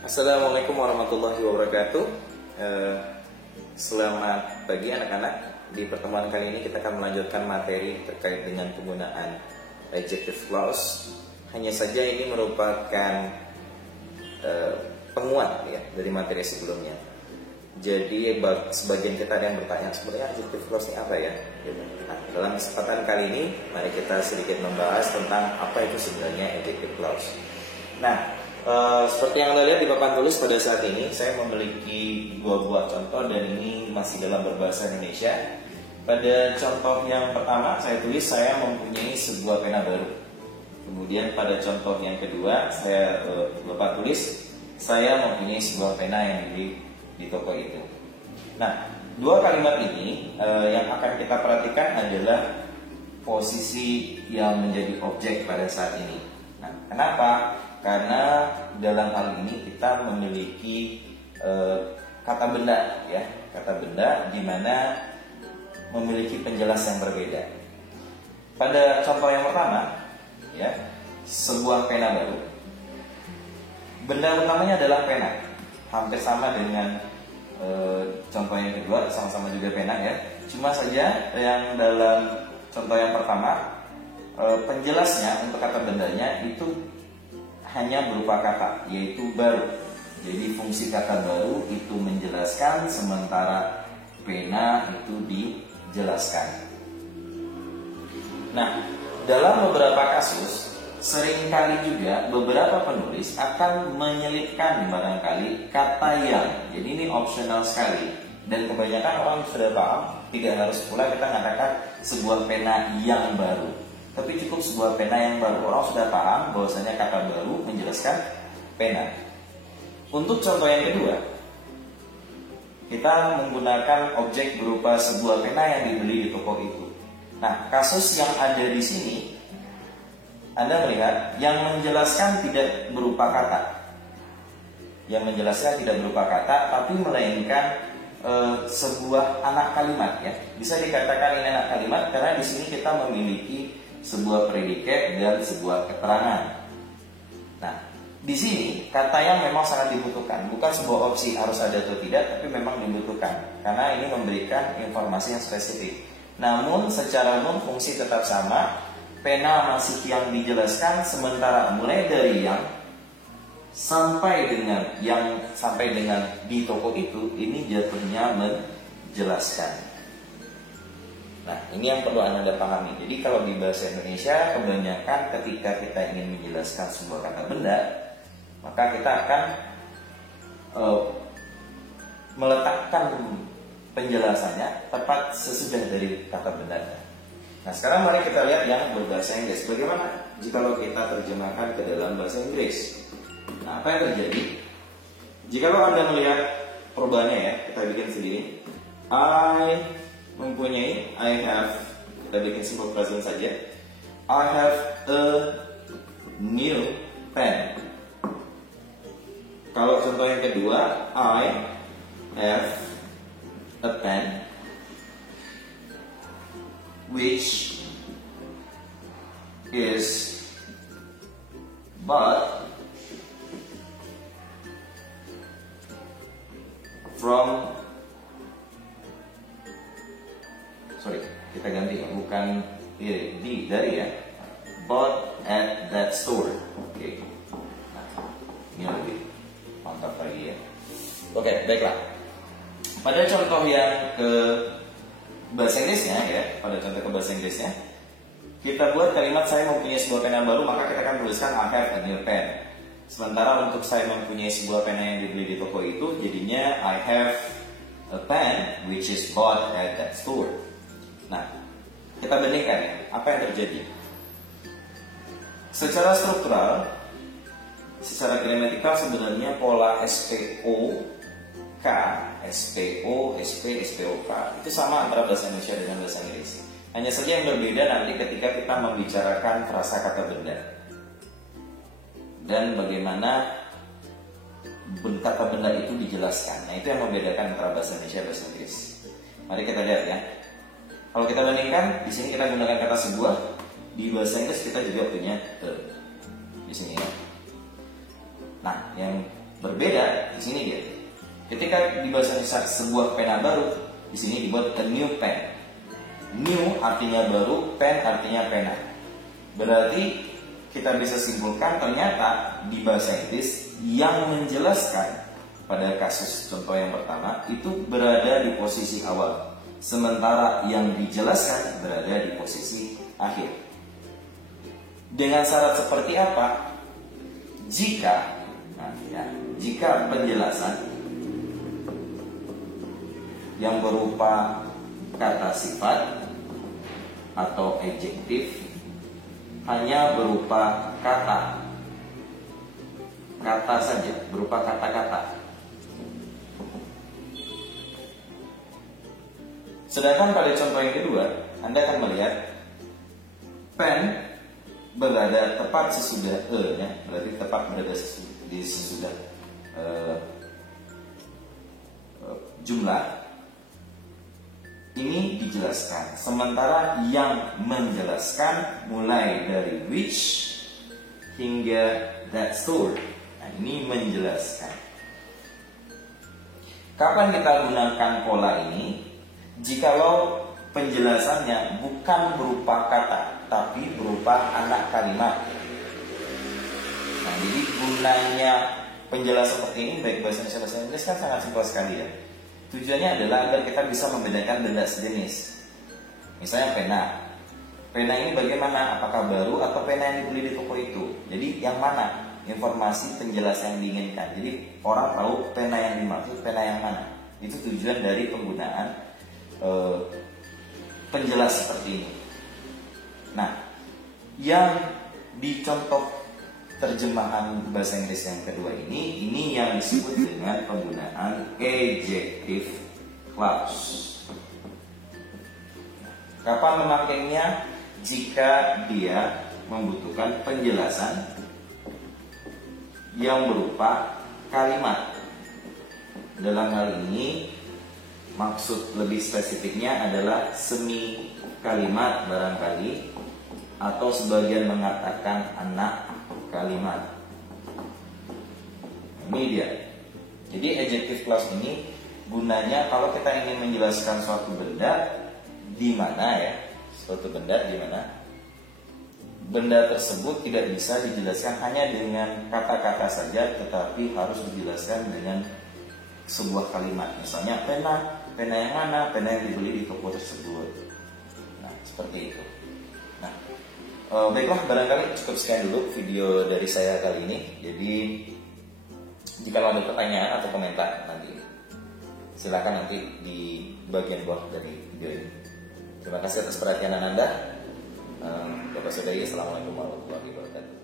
Assalamualaikum warahmatullahi wabarakatuh. Selamat pagi anak-anak. Di pertemuan kali ini kita akan melanjutkan materi terkait dengan penggunaan adjective clause. Hanya saja ini merupakan penguat ya dari materi sebelumnya. Jadi sebagian kita ada yang bertanya sebenarnya adjective clause ini apa ya? Nah, dalam kesempatan kali ini mari kita sedikit membahas tentang apa itu sebenarnya adjective clause. Nah, seperti yang Anda lihat di papan tulis pada saat ini, saya memiliki dua buah contoh dan ini masih dalam berbahasa Indonesia. Pada contoh yang pertama saya tulis saya mempunyai sebuah pena baru. Kemudian pada contoh yang kedua Bapak tulis saya mempunyai sebuah pena yang di toko itu. Nah, dua kalimat ini yang akan kita perhatikan adalah posisi yang menjadi objek pada saat ini. Nah, kenapa? Karena dalam hal ini kita memiliki kata benda, ya, kata benda di mana memiliki penjelasan yang berbeda. Pada contoh yang pertama, ya, sebuah pena baru. Benda utamanya adalah pena, hampir sama dengan contoh yang kedua, sama-sama juga pena, ya. Cuma saja yang dalam contoh yang pertama penjelasnya untuk kata bendanya itu hanya berupa kata, yaitu baru. Jadi fungsi kata baru itu menjelaskan, sementara pena itu dijelaskan. Nah, dalam beberapa kasus seringkali juga beberapa penulis akan menyelipkan barangkali kata yang. Jadi ini opsional sekali. Dan kebanyakan orang sudah paham, tidak harus pula kita mengatakan sebuah pena yang baru, tapi cukup sebuah pena yang baru. Orang sudah paham bahwasanya kata baru menjelaskan pena. Untuk contoh yang kedua, kita menggunakan objek berupa sebuah pena yang dibeli di toko itu. Nah, kasus yang ada di sini, Anda melihat yang menjelaskan tidak berupa kata. Yang menjelaskan tidak berupa kata, tapi melainkan sebuah anak kalimat, ya. Bisa dikatakan ini anak kalimat karena di sini kita memiliki sebuah predikat dan sebuah keterangan. Nah, di sini kata yang memang sangat dibutuhkan, bukan sebuah opsi harus ada atau tidak, tapi memang dibutuhkan karena ini memberikan informasi yang spesifik. Namun secara umum fungsi tetap sama, pena masih yang dijelaskan, sementara mulai dari yang sampai dengan di toko itu, ini jatuhnya menjelaskan. Nah, ini yang perlu Anda pahami. Jadi kalau di bahasa Indonesia kebanyakan ketika kita ingin menjelaskan sebuah kata benda, maka kita akan meletakkan penjelasannya tepat sesudah dari kata benda. Nah, sekarang mari kita lihat yang berbahasa Inggris. Bagaimana jika kita terjemahkan ke dalam bahasa Inggris? Nah, apa yang terjadi? Jika Anda melihat perubahannya, ya, kita bikin sendiri. I have, kita bikin simple present saja. I have a new pen. Kalau contoh yang kedua, I have a pen which is bought from, kita ganti ya, bukan dari ya, bought at that store. Oke. Nah, ini lebih mantap lagi ya. Oke, baiklah. Pada contoh yang ke bahasa Inggrisnya, ya, pada contoh ke bahasa Inggrisnya, kita buat kalimat saya mempunyai sebuah pena baru, maka kita akan tuliskan I have a new pen. Sementara untuk saya mempunyai sebuah pena yang dibeli di toko itu, jadinya I have a pen which is bought at that store. Nah, kita bandingkan ya, apa yang terjadi. Secara struktural, secara gramatikal sebenarnya pola SPO, K, SPO, SP, SPOK itu sama antara bahasa Indonesia dengan bahasa Inggris. Hanya saja yang berbeda nanti ketika kita membicarakan frasa kata benda dan bagaimana kata benda itu dijelaskan. Nah, itu yang membedakan antara bahasa Indonesia dan bahasa Inggris. Mari kita lihat ya. Kalau kita bandingkan, di sini kita gunakan kata sebuah, di bahasa Inggris kita juga punya di sini ya. Nah, yang Berbeda di sini dia. Ketika di bahasa Indonesia sebuah pena baru, di sini dibuat a new pen. New artinya baru, pen artinya pena. Berarti kita bisa simpulkan ternyata di bahasa Inggris yang menjelaskan pada kasus contoh yang pertama itu berada di posisi awal, sementara yang dijelaskan berada di posisi akhir. Dengan syarat seperti apa? Jika penjelasan yang berupa kata sifat atau adjektif hanya berupa kata saja, berupa kata-kata. Sedangkan pada contoh yang kedua, Anda akan melihat pen berada tepat sesudah e-nya, berarti tepat berada di sesudah jumlah. Ini dijelaskan, sementara yang menjelaskan mulai dari which hingga that store. Nah, ini menjelaskan. Kapan kita gunakan pola ini? Jikalau penjelasannya bukan berupa kata, tapi berupa anak kalimat. Nah, jadi gunanya penjelasan seperti ini baik bahasa Indonesia bahasa Inggris kan sangat simpel sekali ya. Tujuannya adalah agar kita bisa membedakan benda sejenis. Misalnya pena. Pena ini bagaimana? Apakah baru atau pena yang dibeli di toko itu? Jadi yang mana? Informasi penjelasan yang diinginkan. Jadi orang tahu pena yang dimaksud, pena yang mana. Itu tujuan dari penggunaan penjelas seperti ini. Nah, yang dicontoh terjemahan bahasa Inggris yang kedua ini yang disebut dengan penggunaan adjective clause. Kapan memakainya? Jika dia membutuhkan penjelasan yang berupa kalimat. Dalam hal ini maksud lebih spesifiknya adalah semi kalimat barangkali, atau sebagian mengatakan anak kalimat. Ini dia. Jadi adjective clause ini gunanya kalau kita ingin menjelaskan suatu benda di mana ya, suatu benda di mana benda tersebut tidak bisa dijelaskan hanya dengan kata-kata saja, tetapi harus dijelaskan dengan sebuah kalimat. Misalnya pena yang mana? Pena yang dibeli di toko tersebut. Nah, seperti itu. Nah, baiklah, barangkali cukup sekian dulu video dari saya kali ini. Jadi jika ada pertanyaan atau komentar nanti silakan nanti di bagian bawah dari video ini. Terima kasih atas perhatian Anda. Bapak Saudari, assalamualaikum warahmatullahi wabarakatuh.